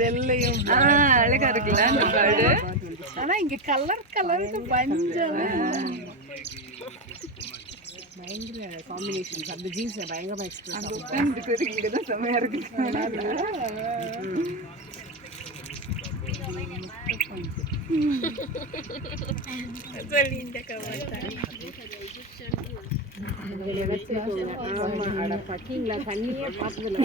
வெள்ளையும் அழகா இருக்குல்ல அந்த பேர்டு. ஆனா இங்க கலர் கலருக்கு பஞ்சம் பயங்கர காம்பினேஷன். அந்த ஜீன்ஸ் பயங்கரமா எக்ஸ்பிரஸ் ஆகும். உட்கார்ந்துட்டு இங்க தான் செமையா இருக்கு. கண்ணியே பார்த்ததுல